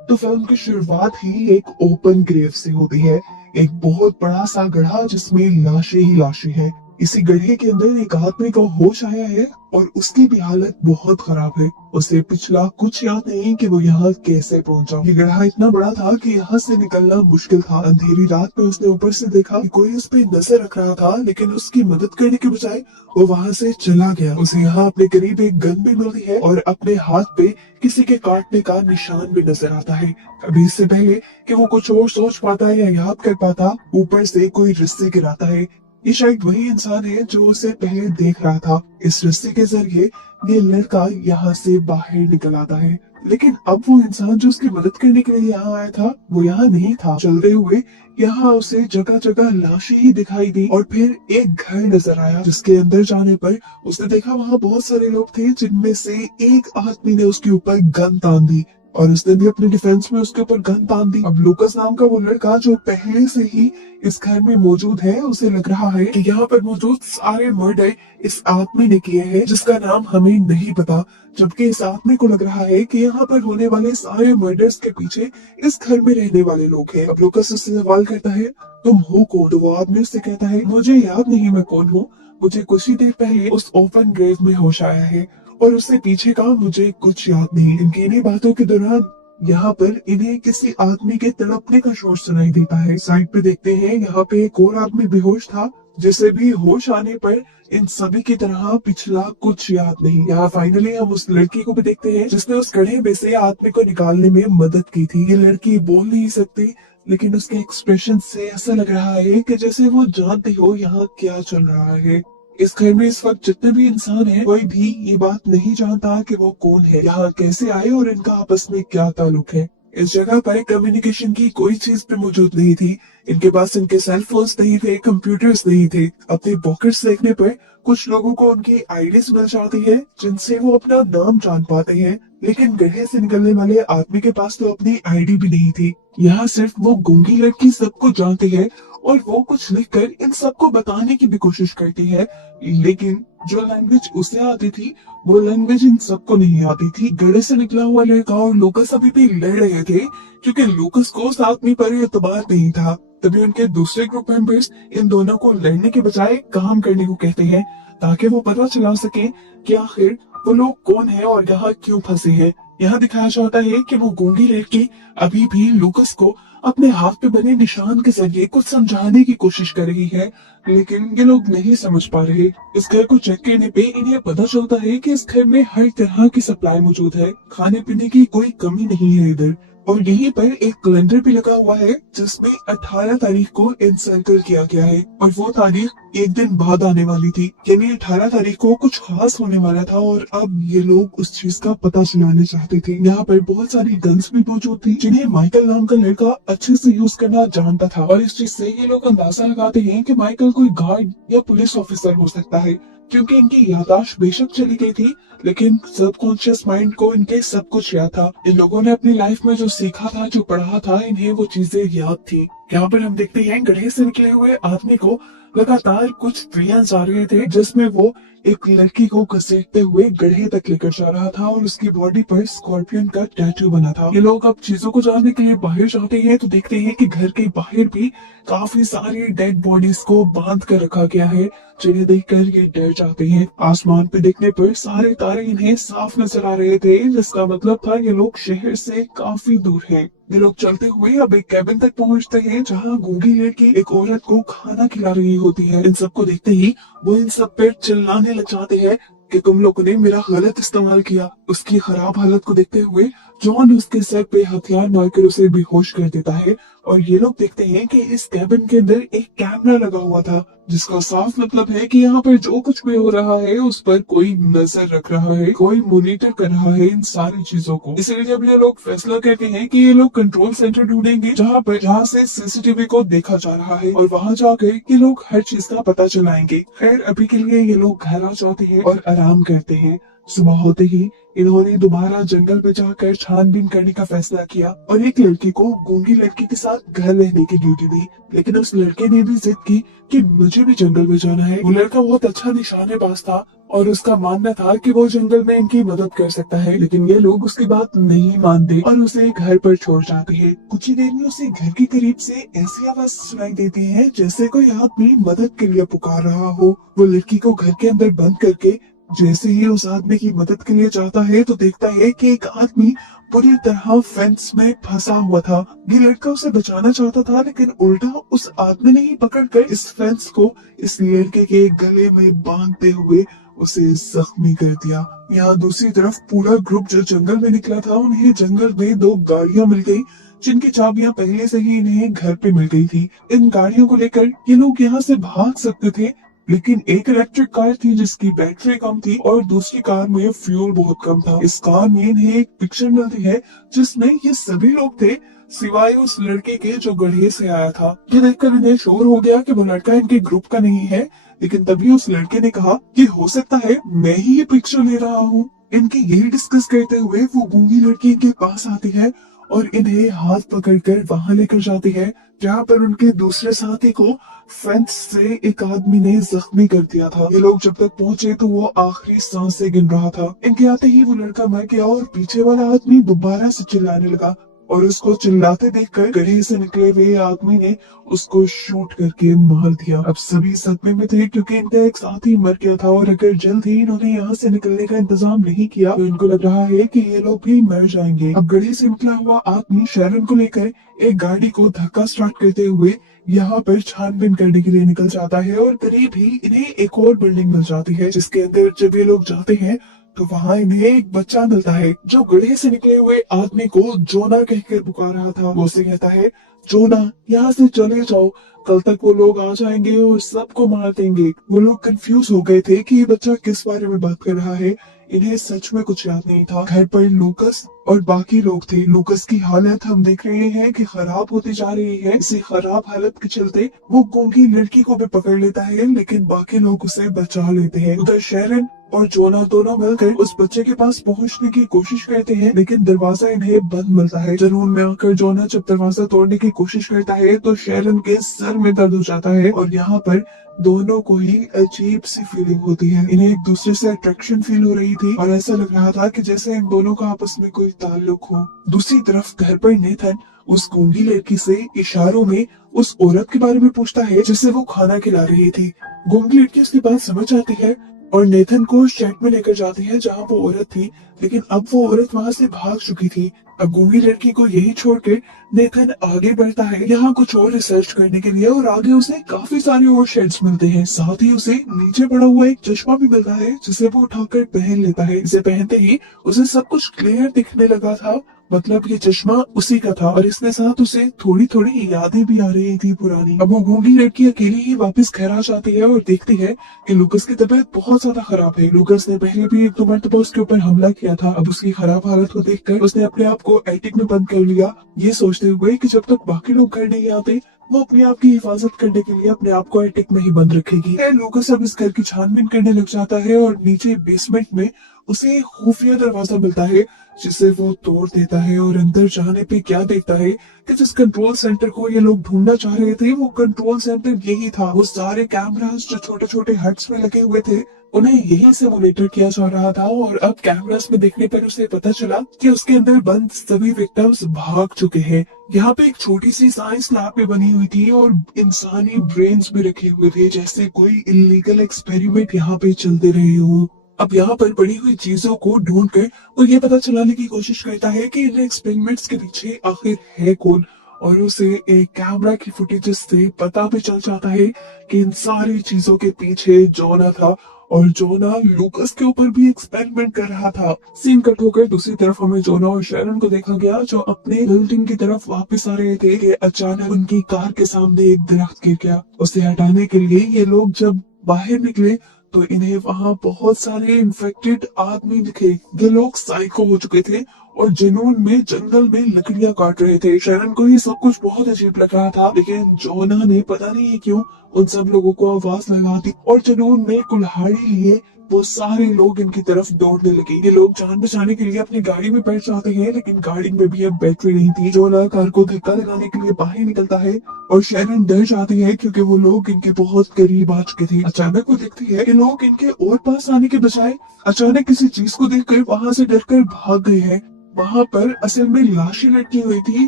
तो फिल्म की शुरुआत ही एक ओपन ग्रेव से होती है। एक बहुत बड़ा सा गड्ढा जिसमें लाशें ही लाशें हैं। इसी गड्ढे के अंदर एक आदमी का होश आया है और उसकी भी हालत बहुत खराब है। उसे पिछला कुछ याद नहीं कि वो यहाँ कैसे पहुंचा। ये गड्ढा इतना बड़ा था कि यहाँ से निकलना मुश्किल था। अंधेरी रात में उसने ऊपर से देखा कि कोई उस पे नजर रख रहा था, लेकिन उसकी मदद करने के बजाय वो वहां से चला गया। उसे यहाँ अपने करीब एक गन भी मिलती है और अपने हाथ पे किसी के काटने का निशान भी नजर आता है। अभी इससे पहले कि वो कुछ और सोच पाता है या याद कर पाता, ऊपर से कोई रस्सी गिराता है। ये शायद वही इंसान है जो उसे पहले देख रहा था। इस रस्सी के जरिए ये लड़का यहाँ से बाहर निकल आता है, लेकिन अब वो इंसान जो उसकी मदद करने के लिए यहाँ आया था वो यहाँ नहीं था। चलते हुए यहाँ उसे जगह जगह लाशें ही दिखाई दी और फिर एक घर नजर आया, जिसके अंदर जाने पर उसने देखा वहाँ बहुत सारे लोग थे, जिनमें से एक आदमी ने उसके ऊपर गन तान दी और उसने भी अपने डिफेंस में उसके ऊपर गन तान दी। अब लूकस नाम का वो लड़का जो पहले से ही इस घर में मौजूद है, उसे लग रहा है कि यहाँ पर मौजूद सारे मर्डर इस आदमी ने किए हैं, जिसका नाम हमें नहीं पता। जबकि इस आदमी को लग रहा है कि यहाँ पर होने वाले सारे मर्डर्स के पीछे इस घर में रहने वाले लोग हैं। अब लूकस उससे सवाल करता है, तुम हो कौन? तो वो आदमी उससे कहता है, मुझे याद नहीं मैं कौन हूँ, मुझे कुछ ही देर पहले उस ओपन ग्रेव में होश आया है और उससे पीछे का मुझे कुछ याद नहीं। इनकी इन्हीं बातों के दौरान यहाँ पर इन्हें किसी आदमी के तड़पने का शोर सुनाई देता है। साइड पे देखते हैं, यहाँ पे एक और आदमी बेहोश था, जिसे भी होश आने पर इन सभी की तरह पिछला कुछ याद नहीं। यहाँ फाइनली हम उस लड़की को भी देखते हैं जिसने उस गड्ढे में से आदमी को निकालने में मदद की थी। ये लड़की बोल नहीं सकती, लेकिन उसके एक्सप्रेशन से ऐसा लग रहा है कि जैसे वो जानती हो यहाँ क्या चल रहा है। इस घर में इस वक्त जितने भी इंसान हैं, कोई भी ये बात नहीं जानता कि वो कौन है, यहाँ कैसे आए और इनका आपस में क्या ताल्लुक है। इस जगह पर कम्युनिकेशन की कोई चीज भी मौजूद नहीं थी। इनके पास इनके सेल फोन्स नहीं थे, कंप्यूटर्स नहीं थे। अपने पॉकेट्स देखने पर कुछ लोगों को उनकी आईडीज मिल जाती है, जिनसे वो अपना नाम जान पाते हैं, लेकिन गड्ढे से निकलने वाले आदमी के पास तो अपनी आईडी भी नहीं थी। यहाँ सिर्फ वो गूंगी लड़की सबको जानती है और वो कुछ लिखकर इन सबको बताने की भी कोशिश करती है, लेकिन जो लैंग्वेज उसे आती थी वो लैंग्वेज इन सबको नहीं आती थी। गड्ढे से निकला हुआ लड़का और लूकस अभी भी लड़ रहे थे, क्योंकि लूकस को उस आदमी पर एतबार नहीं था। तभी उनके दूसरे ग्रुप मेंबर्स इन दोनों को लड़ने के बजाय काम करने को कहते हैं, ताकि वो पता चला सके कि आखिर वो लोग कौन है और यहाँ क्यों फंसे हैं। यहाँ दिखाया जाता है कि वो गूंगी लड़की अभी भी लूकस को अपने हाथ पे बने निशान के जरिए कुछ समझाने की कोशिश कर रही है, लेकिन ये लोग नहीं समझ पा रहे। इस घर को चेक करने पे इन्हें पता चलता है कि इस घर में हर तरह की सप्लाई मौजूद है, खाने पीने की कोई कमी नहीं है इधर। और यहीं पर एक कैलेंडर भी लगा हुआ है, जिसमें 18 तारीख को इंसर्कल किया गया है और वो तारीख एक दिन बाद आने वाली थी, यानी 18 तारीख को कुछ खास होने वाला था और अब ये लोग उस चीज का पता चलाना चाहते थे। यहाँ पर बहुत सारी गन्स भी मौजूद थी, जिन्हें माइकल नाम का लड़का अच्छे से यूज करना जानता था और इस चीज से ये लोग अंदाजा लगाते हैं कि माइकल कोई गार्ड या पुलिस ऑफिसर हो सकता है, क्योंकि इनकी याददाश्त बेशक चली गई थी, लेकिन सबकॉन्शियस माइंड को इनके सब कुछ याद था। इन लोगों ने अपनी लाइफ में जो सीखा था, जो पढ़ा था, इन्हें वो चीजें याद थी। यहाँ पर हम देखते हैं गड्ढे से निकले हुए आदमी को लगातार कुछ ट्रियंस आ रहे थे, जिसमें वो एक लड़की को घसीटते हुए गड्ढे तक लेकर जा रहा था और उसकी बॉडी पर स्कॉर्पियन का टैटू बना था। ये लोग अब चीजों को जानने के लिए बाहर जाते हैं तो देखते हैं कि घर के बाहर भी काफी सारी डेड बॉडीज को बांध कर रखा गया है, जिन्हें देखकर ये डर जाते हैं। आसमान पे देखने पर सारे तारे इन्हें साफ नजर आ रहे थे, जिसका मतलब था ये लोग शहर से काफी दूर हैं। ये लोग चलते हुए अब एक कैबिन तक पहुंचते हैं, जहां गूंगी लड़की एक औरत को खाना खिला रही होती है। इन सबको देखते ही वो इन सब पे चिल्लाने लग जाते हैं कि तुम लोगों ने मेरा गलत इस्तेमाल किया। उसकी खराब हालत को देखते हुए जॉन उसके सर पे हथियार मारकर उसे बेहोश कर देता है और ये लोग देखते हैं कि इस कैबिन के अंदर एक कैमरा लगा हुआ था, जिसका साफ मतलब है कि यहाँ पर जो कुछ भी हो रहा है उस पर कोई नजर रख रहा है, कोई मॉनिटर कर रहा है इन सारी चीजों को। इसलिए अब ये लोग फैसला करते हैं कि ये लोग कंट्रोल सेंटर ढूंढेंगे, जहाँ से सीसीटीवी को देखा जा रहा है और वहाँ जाकर ये लोग हर चीज का पता चलाएंगे। खैर अभी के लिए ये लोग घर आ जाते हैं और आराम करते हैं। सुबह होते ही इन्होंने दोबारा जंगल में जाकर छानबीन करने का फैसला किया और एक लड़के को गूंगी लड़की के साथ घर रहने की ड्यूटी दी। लेकिन उस लड़के ने भी जिद की कि मुझे भी जंगल में जाना है। वो लड़का बहुत अच्छा निशानेबाज था और उसका मानना था कि वो जंगल में इनकी मदद कर सकता है, लेकिन ये लोग उसकी बात नहीं मानते और उसे घर पर छोड़ जाते हैं। कुछ ही देर में उसे घर के करीब से ऐसी आवाज सुनाई देती है जैसे कोई आदमी मदद के लिए पुकार रहा हो। वो लड़की को घर के अंदर बंद करके जैसे ही उस आदमी की मदद के लिए जाता है तो देखता है कि एक आदमी पूरी तरह फेंस में फंसा हुआ था। ये लड़का उसे बचाना चाहता था, लेकिन उल्टा उस आदमी ने ही पकड़कर इस फेंस को इस लड़के के गले में बांधते हुए उसे जख्मी कर दिया। यहाँ दूसरी तरफ पूरा ग्रुप जो जंगल में निकला था, उन्हें जंगल में दो गाड़ियां मिल गई जिनकी चाबियां पहले से ही इन्हें घर पे मिल गई थी। इन गाड़ियों को लेकर ये लोग यहाँ से भाग सकते थे, लेकिन एक इलेक्ट्रिक कार थी जिसकी बैटरी कम थी और दूसरी कार में फ्यूल बहुत कम था। इस कार में इन्हें एक पिक्चर मिलती है जिसमें ये सभी लोग थे सिवाय उस लड़के के जो गढ़े से आया था। ये देखकर इन्हें शोर हो गया कि वो लड़का इनके ग्रुप का नहीं है, लेकिन तभी उस लड़के ने कहा कि हो सकता है मैं ही ये पिक्चर ले रहा हूँ। इनकी यही डिस्कस करते हुए वो गूंगी लड़की के पास आती है और इन्हें हाथ पकड़कर वहां लेकर जाती है जहाँ पर उनके दूसरे साथी को फेंस से एक आदमी ने जख्मी कर दिया था। ये लोग जब तक पहुंचे तो वो आखिरी सांसें गिन रहा था। इनके आते ही वो लड़का मर गया और पीछे वाला आदमी दोबारा से चिल्लाने लगा और उसको चिल्लाते देखकर गड्ढे से निकले हुए आदमी ने उसको शूट करके मार दिया। अब सभी सदमे में थे क्योंकि इनका एक साथी मर गया था और अगर जल्द ही इन्होंने यहाँ से निकलने का इंतजाम नहीं किया तो इनको लग रहा है कि ये लोग भी मर जाएंगे। अब गड्ढे से निकला हुआ आदमी शैरन को लेकर एक गाड़ी को धक्का स्टार्ट करते हुए यहाँ पर छानबीन करने के लिए निकल जाता है और करीब ही इन्हें एक और बिल्डिंग मिल जाती है जिसके अंदर जब ये लोग जाते हैं तो वहाँ इन्हें एक बच्चा मिलता है जो गड्ढे से निकले हुए आदमी को जोना कहकर पुकार रहा था। वो उसे कहता है, जोना यहाँ से चले जाओ, कल तक वो लोग आ जाएंगे और सबको मार देंगे। वो लोग कंफ्यूज हो गए थे कि ये बच्चा किस बारे में बात कर रहा है। इन्हें सच में कुछ याद नहीं था। घर पर लूकस और बाकी लोग थे। लूकस की हालत हम देख रहे हैं कि खराब होती जा रही है। इसी खराब हालत के चलते वो गूंगी लड़की को भी पकड़ लेता है, लेकिन बाकी लोग उसे बचा लेते हैं। उधर शैरन और जोना दोनों मिलकर उस बच्चे के पास पहुंचने की कोशिश करते हैं, लेकिन दरवाजा इन्हें बंद मिलता है। जुनून में आकर जोना जब दरवाजा तोड़ने की कोशिश करता है तो शैरन के सर में दर्द हो जाता है और यहाँ पर दोनों को ही अजीब सी फीलिंग होती है। इन्हें एक दूसरे से अट्रैक्शन फील हो रही थी और ऐसा लग रहा था कि जैसे इन दोनों का आपस में कोई ताल्लुक हो। दूसरी तरफ घर पर नेथन उस गूंगी लड़की से इशारों में उस औरत के बारे में पूछता है जिसे वो खाना खिला रही थी। गूंगी लड़की उसकी बात समझ आती है और नेथन को शेड में लेकर जाती है जहाँ वो औरत थी, लेकिन अब वो औरत वहाँ से भाग चुकी थी। अब गूंगी लड़की को यही छोड़कर नेथन आगे बढ़ता है यहाँ कुछ और रिसर्च करने के लिए और आगे उसे काफी सारे और शेड्स मिलते हैं। साथ ही उसे नीचे पड़ा हुआ एक चश्मा भी मिलता है जिसे वो उठाकर पहन लेता है। इसे पहनते ही उसे सब कुछ क्लियर दिखने लगा था, मतलब ये चश्मा उसी का था और इसके साथ उसे थोड़ी थोड़ी यादें भी आ रही थी पुरानी। अब वो गूंगी लड़की अकेली ही वापस घर आ जाती है और देखती है कि लूकस की तबीयत बहुत ज्यादा खराब है। लूकस ने पहले भी एक दो मरतबा उसके ऊपर हमला किया था। अब उसकी खराब हालत को देखकर उसने अपने आप को एटिक में बंद कर लिया, ये सोचते हुए कि जब तक बाकी लोग घर नहीं आते वो अपने आप की हिफाजत करने के लिए अपने आप को एटिक में ही बंद रखेगी। लूकस अब इस घर की छानबीन करने लग जाता है और नीचे बेसमेंट में उसे खुफिया दरवाजा मिलता है जिसे वो तोड़ देता है और अंदर जाने पे क्या देखता है कि जिस कंट्रोल सेंटर को ये लोग ढूंढना चाह रहे थे वो कंट्रोल सेंटर यही था। वो सारे कैमरास जो छोटे छोटे हट्स में लगे हुए थे उन्हें यही से मॉनिटर किया जा रहा था और अब कैमरास में देखने पर उसे पता चला कि उसके अंदर बंद सभी विक्टिम्स भाग चुके हैं। यहाँ पे एक छोटी सी साइंस लैब भी बनी हुई थी और इंसानी ब्रेन्स भी रखे हुए थे जैसे कोई इलीगल एक्सपेरिमेंट यहाँ पे चलते रहे हो। अब यहाँ पर पड़ी हुई चीजों को ढूंढ कर वो ये पता चलाने की कोशिश करता है कि इन एक्सपेरिमेंट्स के पीछे आखिर है कौन और उसे एक कैमरा की फुटेजेस से पता भी चल जाता है कि इन सारी चीजों के पीछे जोना था और जोना लूकस के ऊपर भी एक्सपेरिमेंट कर रहा था। सीन कट होकर दूसरी तरफ हमें जोना और शैरन को देखा गया जो अपने बिल्डिंग की तरफ वापस आ रहे थे कि अचानक उनकी कार के सामने एक दरख्त गिर गया। उसे हटाने के लिए ये लोग जब बाहर निकले तो इन्हें वहाँ बहुत सारे इन्फेक्टेड आदमी दिखे। ये लोग साइको हो चुके थे और जुनून में जंगल में लकड़ियां काट रहे थे। शैरन को ये सब कुछ बहुत अजीब लग रहा था, लेकिन जोना ने पता नहीं क्यों उन सब लोगों को आवाज लगा दी और जुनून में कुल्हाड़ी लिए वो सारे लोग इनकी तरफ दौड़ने लगे। ये लोग जान बचाने के लिए अपनी गाड़ी में बैठ जाते हैं, लेकिन गाड़ी में भी अब बैटरी नहीं थी। जोना कार को धक्का लगाने के लिए बाहर निकलता है और शैरन डर जाती है क्योंकि वो लोग इनके बहुत करीब आ चुके थे। अचानक वो देखती है कि लोग इनके और पास आने के बजाय अचानक किसी चीज को देखकर वहां से डरकर भाग गए हैं। वहां पर असल में लाशें लटकी हुई थी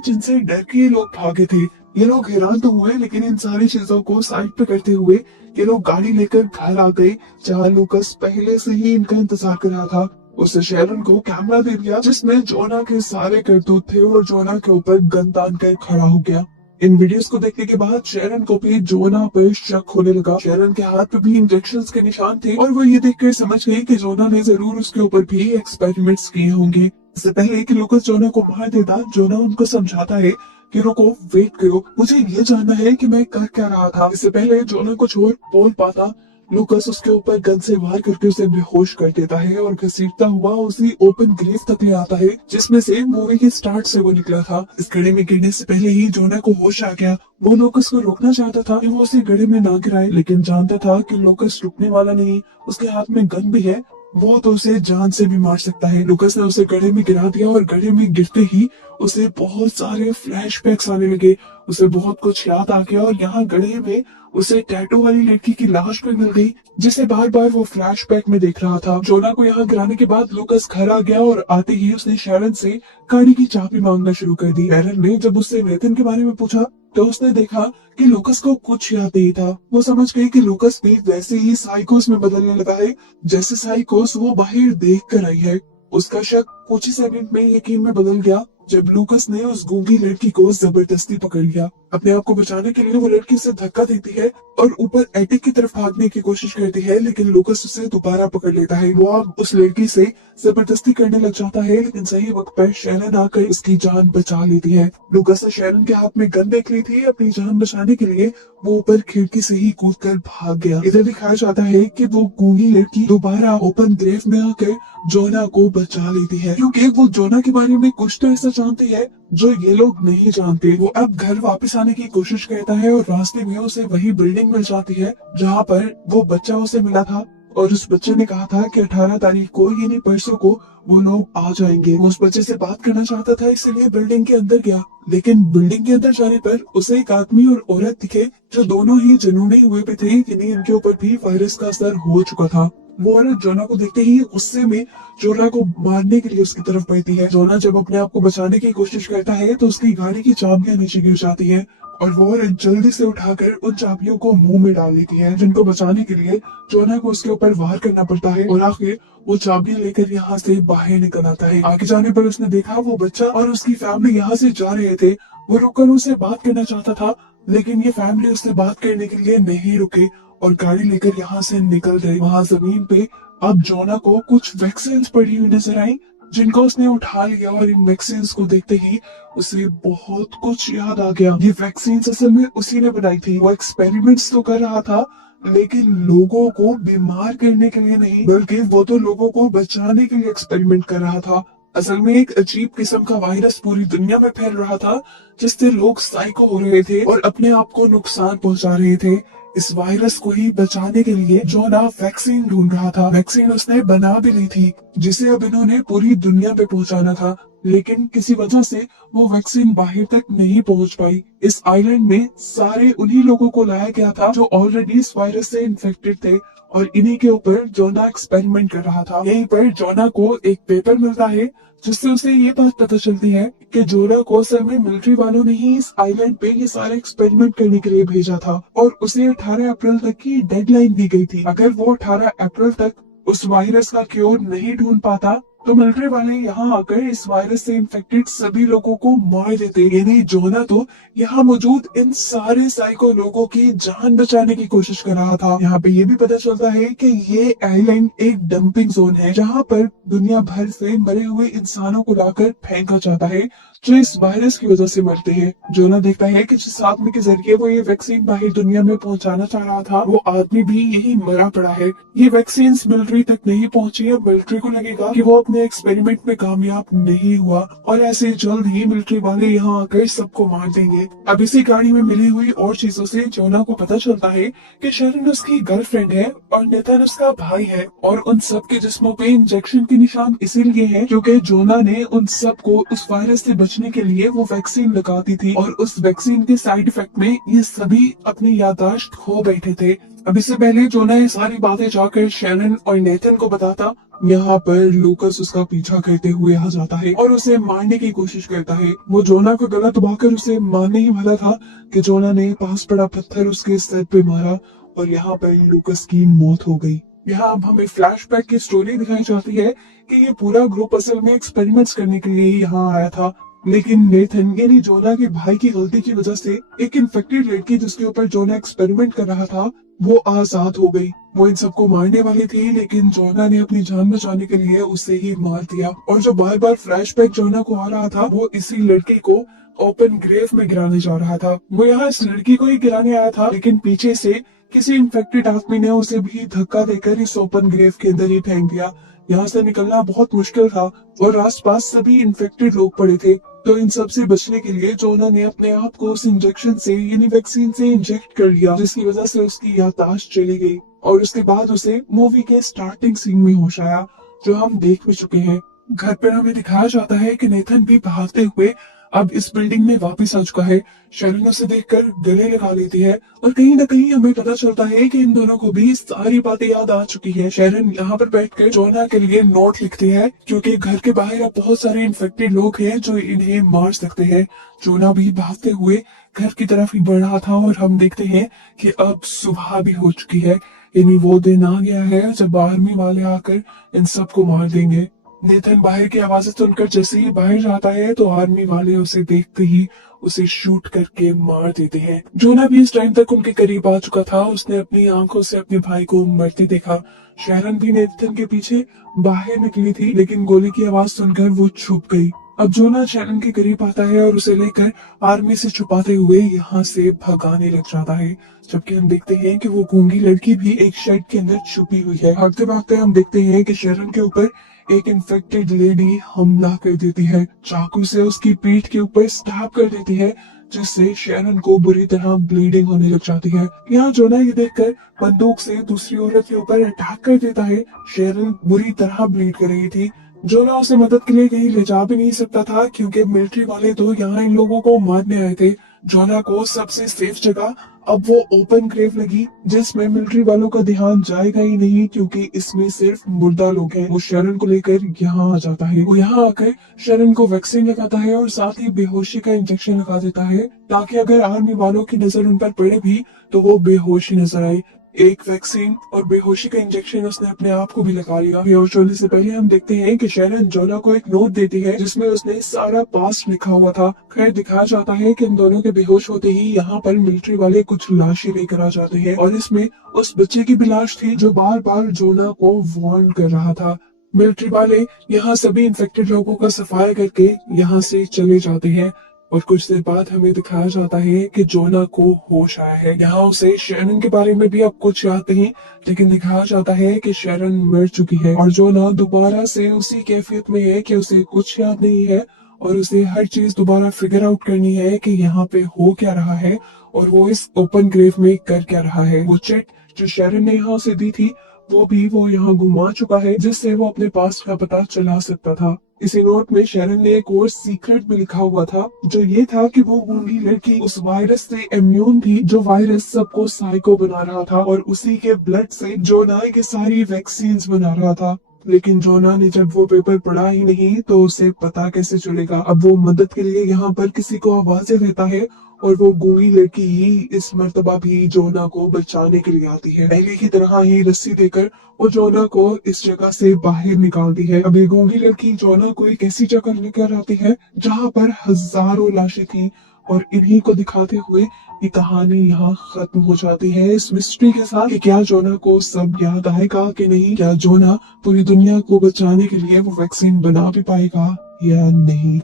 जिनसे डर के ये लोग भागे थे। ये लोग हैरान तो हुए, लेकिन इन सारी चीजों को साइड पे करते हुए ये लोग गाड़ी लेकर घर आ गए, जहाँ लूकस पहले से ही इनका इंतजार कर रहा था। उसने शैरन को कैमरा दे दिया जिसमें जोना के सारे करतूत थे और जोना के ऊपर गन तान कर खड़ा हो गया। इन वीडियोस को देखने के बाद शैरन को भी जोना पर शक होने लगा। शैरन के हाथ पे भी इंजेक्शंस के निशान थे और वो ये देखकर समझ गई कि जोना ने जरूर उसके ऊपर भी एक्सपेरिमेंट्स किए होंगे। इससे पहले कि लूकस जोना को मार देता, जोना उनको समझाता है कि रुको, वेट करो, मुझे ये जानना है कि मैं कर क्या रहा था। इससे पहले जोना कुछ और बोल पाता, लूकस उसके ऊपर गन से वार करके उसे बेहोश कर देता है और घसीटता हुआ उसी ओपन ग्रेव तक ले आता है जिसमें से मूवी के स्टार्ट से वो निकला था। इस गड्ढे में गिरने से पहले ही जोना को होश आ गया। वो लूकस को रोकना चाहता था कि वो उसे गड्ढे में ना गिराए, लेकिन जानता था कि लूकस रुकने वाला नहीं, उसके हाथ में गन भी है, वो तो उसे जान से भी मार सकता है। लूकस ने उसे गड्ढे में गिरा दिया और गड्ढे में गिरते ही उसे बहुत सारे फ्लैशबैक्स आने लगे। उसे बहुत कुछ याद आ गया और यहाँ गड्ढे में उसे टैटू वाली लड़की की लाश भी मिल गई जिसे बार बार वो फ्लैशबैक में देख रहा था। जोना को यहाँ गिराने के बाद लूकस घर आ गया और आते ही उसने शैरन से गाड़ी की चाबी मांगना शुरू कर दी। शैरन ने जब उससे वेतन के बारे में पूछा तो उसने देखा कि लूकस को कुछ याद नहीं था। वो समझ गई कि लूकस भी वैसे ही साइकोस में बदलने लगा है जैसे साइकोस वो बाहर देख कर आई है। उसका शक कुछ ही सेकंड में यकीन में बदल गया जब लूकस ने उस गूंगी लड़की को जबरदस्ती पकड़ लिया। अपने आप को बचाने के लिए वो लड़की उसे धक्का देती है और ऊपर एटिक की तरफ भागने की कोशिश करती है, लेकिन लूकस उसे दोबारा पकड़ लेता है। वो अब उस लड़की से जबरदस्ती करने लग जाता है, लेकिन सही वक्त पर शैरन आकर उसकी जान बचा लेती है। लूकस ने शैरन के हाथ में गन देख ली थी। अपनी जान बचाने के लिए वो ऊपर खिड़की से ही कूदकर भाग गया। इधर दिखाया जाता है कि वो गूंगी लड़की दोबारा ओपन ग्रेव में आकर जोना को बचा लेती है, क्योंकि वो जोना के बारे में कुछ तो ऐसा जानती है जो ये लोग नहीं जानते। वो अब घर वापस आने की कोशिश करता है और रास्ते में उसे वही बिल्डिंग मिल जाती है जहाँ पर वो बच्चा उसे मिला था और उस बच्चे ने कहा था कि 18 तारीख को यानी परसों को वो लोग आ जाएंगे। वो उस बच्चे से बात करना चाहता था, इसलिए बिल्डिंग के अंदर गया, लेकिन बिल्डिंग के अंदर जाने पर उसे एक आदमी और औरत दिखे जो दोनों ही जुनूनी हुए पे थे, यानी इनके ऊपर भी वायरस का असर हो चुका था। वो औरत जोना को देखते ही गुस्से में जोना को मारने के लिए उसकी तरफ बढ़ती है। जोना जब अपने आप को बचाने की कोशिश करता है तो उसकी गाड़ी की चाबियां नीचे गिर जाती है और वो औरत जल्दी से उठाकर उन चाबियों को मुंह में डाल देती है, जिनको बचाने के लिए जोना को उसके ऊपर वार करना पड़ता है और आखिर वो चाबियां लेकर यहाँ से बाहर निकल आता है। आगे जाने पर उसने देखा वो बच्चा और उसकी फैमिली यहाँ से जा रहे थे। वो रुककर उससे बात करना चाहता था, लेकिन ये फैमिली उससे बात करने के लिए नहीं रुके और गाड़ी लेकर यहाँ से निकल गए। वहाँ जमीन पे अब जोना को कुछ वैक्सीन पड़ी हुई नजर आई जिनको उसने उठा लिया और इन वैक्सीन को देखते ही उसे बहुत कुछ याद आ गया। ये वैक्सीन असल में उसी ने बनाई थी। वो एक्सपेरिमेंट्स तो कर रहा था, लेकिन लोगों को बीमार करने के लिए नहीं, बल्कि वो तो लोगों को बचाने के लिए एक्सपेरिमेंट कर रहा था। असल में एक अजीब किस्म का वायरस पूरी दुनिया में फैल रहा था जिससे लोग साइको हो रहे थे और अपने आप को नुकसान पहुंचा रहे थे। इस वायरस को ही बचाने के लिए जोना वैक्सीन ढूंढ रहा था। वैक्सीन उसने बना भी ली थी जिसे अब इन्होंने पूरी दुनिया पे पहुंचाना था, लेकिन किसी वजह से वो वैक्सीन बाहर तक नहीं पहुंच पाई। इस आइलैंड में सारे उन्हीं लोगों को लाया गया था जो ऑलरेडी इस वायरस से इन्फेक्टेड थे और इन्हीं के ऊपर जोना एक्सपेरिमेंट कर रहा था। यहीं पर जोना को एक पेपर मिलता है जिससे उसे ये बात पता चलती है कि जोना को असल में मिलिट्री वालों ने ही इस आइलैंड पे ये सारे एक्सपेरिमेंट करने के लिए भेजा था और उसे 18 अप्रैल तक की डेडलाइन दी गई थी। अगर वो 18 अप्रैल तक उस वायरस का क्योर नहीं ढूंढ पाता तो मिलिट्री वाले यहाँ आकर इस वायरस से इन्फेक्टेड सभी लोगों को मार देते। यानी जोना तो यहाँ मौजूद इन सारे साइको लोगों की जान बचाने की कोशिश कर रहा था। यहाँ पे ये भी पता चलता है कि ये आइलैंड एक डंपिंग जोन है जहाँ पर दुनिया भर से मरे हुए इंसानों को लाकर फेंका जाता है जो इस वायरस की वजह से मरते हैं। जोना देखता है कि जिस आदमी के जरिए वो ये वैक्सीन बाहर दुनिया में पहुंचाना चाह रहा था वो आदमी भी यही मरा पड़ा है। ये वैक्सीन मिलिट्री तक नहीं पहुंची है। मिलिट्री को लगेगा कि वो अपने अपने एक्सपेरिमेंट में कामयाब नहीं हुआ और ऐसे जल्द ही मिलिट्री वाले यहाँ आकर सबको मार देंगे। अब इसी गाड़ी में मिली हुई और चीजों से जोना को पता चलता है कि शेरन उसकी गर्लफ्रेंड है और नेथन उसका भाई है, और उन सब के जिस्मों पे इंजेक्शन के निशान इसीलिए हैं क्योंकि जोना ने उन सबको उस वायरस से बचने के लिए वो वैक्सीन लगा दी थी, और उस वैक्सीन के साइड इफेक्ट में ये सभी अपनी याददाश्त खो बैठे थे। अब इससे पहले जोना ये सारी बातें जाकर शेरन और नेथन को बताता, यहाँ पर लूकस उसका पीछा करते हुए आ जाता है और उसे मारने की कोशिश करता है। वो जोना को गला दबाकर उसे मारने ही वाला था कि जोना ने पास पड़ा पत्थर उसके सर पे मारा और यहाँ पर लूकस की मौत हो गई। यहाँ अब हमें फ्लैशबैक की स्टोरी दिखाई जाती है कि ये पूरा ग्रुप असल में एक्सपेरिमेंट्स करने के लिए यहाँ आया था, लेकिन नेथन यानी जोना के भाई की गलती की वजह से एक इन्फेक्टेड लड़की जिसके ऊपर जोना एक्सपेरिमेंट कर रहा था वो आजाद हो गई। वो इन सबको मारने वाली थी, लेकिन जोना ने अपनी जान बचाने के लिए उसे ही मार दिया। और जो बार बार फ्लैशबैक जोना को आ रहा था वो इसी लड़की को ओपन ग्रेव में गिराने जा रहा था। वो यहाँ इस लड़की को ही गिराने आया था, लेकिन पीछे से किसी इन्फेक्टेड आदमी ने उसे भी धक्का देकर इस ओपन ग्रेव के अंदर ही फेंक दिया। यहाँ से निकलना बहुत मुश्किल था और आसपास सभी इन्फेक्टेड लोग पड़े थे। तो इन सब से बचने के लिए जोना ने अपने आप को उस इंजेक्शन से यानी वैक्सीन से इंजेक्ट कर लिया, जिसकी वजह से उसकी याददाश्त चली गई और उसके बाद उसे मूवी के स्टार्टिंग सीन में होश आया, जो हम देख भी चुके हैं। घर पर हमें दिखाया जाता है कि नेथन भी भागते हुए अब इस बिल्डिंग में वापस आ चुका है। शेरन उसे देखकर गले लगा लेती है और कहीं न कहीं हमें पता चलता है कि इन दोनों को भी सारी बातें याद आ चुकी है। शेरन यहाँ पर बैठकर जोना के लिए नोट लिखती है क्योंकि घर के बाहर अब बहुत सारे इन्फेक्टेड लोग हैं जो इन्हें मार सकते हैं। जोना भी भागते हुए घर की तरफ ही बढ़ रहा था और हम देखते हैं कि अब सुबह भी हो चुकी है, यानी वो दिन आ गया है जब आर्मी वाले आकर इन सबको मार देंगे। नेथन बाहर की आवाजें सुनकर जैसे ही बाहर जाता है तो आर्मी वाले उसे देखते ही उसे शूट करके मार देते हैं। जोना भी इस टाइम तक उनके करीब आ चुका था, उसने अपनी आंखों से अपने भाई को मरते देखा। शेरन भी नेथन के पीछे बाहर निकली थी, लेकिन गोली की आवाज सुनकर वो छुप गई। अब जोना शेरन के करीब आता है और उसे लेकर आर्मी से छुपाते हुए यहाँ से भगाने लग जाता है, जबकि हम देखते हैं कि वो गूंगी लड़की भी एक शेड के अंदर छुपी हुई है। भागते भागते हम देखते हैं कि शेरन के ऊपर एक इन्फेक्टेड लेडी हमला कर देती है, चाकू से उसकी पीठ के ऊपर स्टैब कर देती है, जिससे शेरन को बुरी तरह ब्लीडिंग होने लग जाती है। यहाँ जोना ये देखकर बंदूक से दूसरी औरत के ऊपर अटैक कर देता है। शेरन बुरी तरह ब्लीड कर रही थी। जोना उसे मदद के लिए कहीं ले जा भी नहीं सकता था क्योंकि मिलिट्री वाले तो यहाँ इन लोगों को मारने आए थे। जोना को सबसे सेफ जगह अब वो ओपन ग्रेव लगी, जिसमें मिलिट्री वालों का ध्यान जाएगा ही नहीं क्योंकि इसमें सिर्फ मुर्दा लोग हैं। वो शेरन को लेकर यहाँ आ जाता है। वो यहाँ आकर शेरन को वैक्सीन लगाता है और साथ ही बेहोशी का इंजेक्शन लगा देता है, ताकि अगर आर्मी वालों की नजर उन पर पड़े भी तो वो बेहोश ही नजर आए। एक वैक्सीन और बेहोशी का इंजेक्शन उसने अपने आप को भी लगा लिया। बेहोश होने से पहले हम देखते हैं कि शेरन जोना को एक नोट देती है जिसमें उसने सारा पास्ट लिखा हुआ था। खैर दिखाया जाता है कि इन दोनों के बेहोश होते ही यहाँ पर मिलिट्री वाले कुछ लाशें लेकर आ जाते हैं और इसमें उस बच्चे की भी लाश थी जो बार बार जोना को वार्न कर रहा था। मिलिट्री वाले यहाँ सभी इन्फेक्टेड लोगों का सफाया करके यहाँ से चले जाते हैं और कुछ देर बाद हमें दिखाया जाता है कि जोना को होश आया है। यहाँ उसे शेरन के बारे में भी अब कुछ याद नहीं, लेकिन दिखाया जाता है कि शेरन मर चुकी है और जोना दोबारा से उसी कैफियत में है कि उसे कुछ याद नहीं है और उसे हर चीज दोबारा फिगर आउट करनी है कि यहाँ पे हो क्या रहा है और वो इस ओपन ग्रेव में कर क्या रहा है। वो चिट जो शेरन ने यहाँ से दी थी वो यहाँ घुमा चुका है, जिससे वो अपने पास का पता चला सकता था। इसी नोट में शेरन ने एक और सीक्रेट भी लिखा हुआ था, जो ये था कि वो गूंगी लड़की उस वायरस से इम्यून थी जो वायरस सबको साइको बना रहा था और उसी के ब्लड से जोना की सारी वैक्सीन बना रहा था। लेकिन जोना ने जब वो पेपर पढ़ा ही नहीं तो उसे पता कैसे चलेगा। अब वो मदद के लिए यहाँ पर किसी को आवाजें देता है और वो गूंगी लड़की ही इस मर्तबा भी जोना को बचाने के लिए आती है। पहले की तरह ही रस्सी देकर वो जोना को इस जगह से बाहर निकालती है। अब ये गूंगी लड़की जोना को एक ऐसी जगह लेकर आती है जहाँ पर हजारों लाशें थी और इन्हीं को दिखाते हुए ये कहानी यहाँ खत्म हो जाती है इस मिस्ट्री के साथ कि क्या जोना को सब याद आएगा कि नहीं, क्या जोना पूरी दुनिया को बचाने के लिए वो वैक्सीन बना भी पाएगा या नहीं।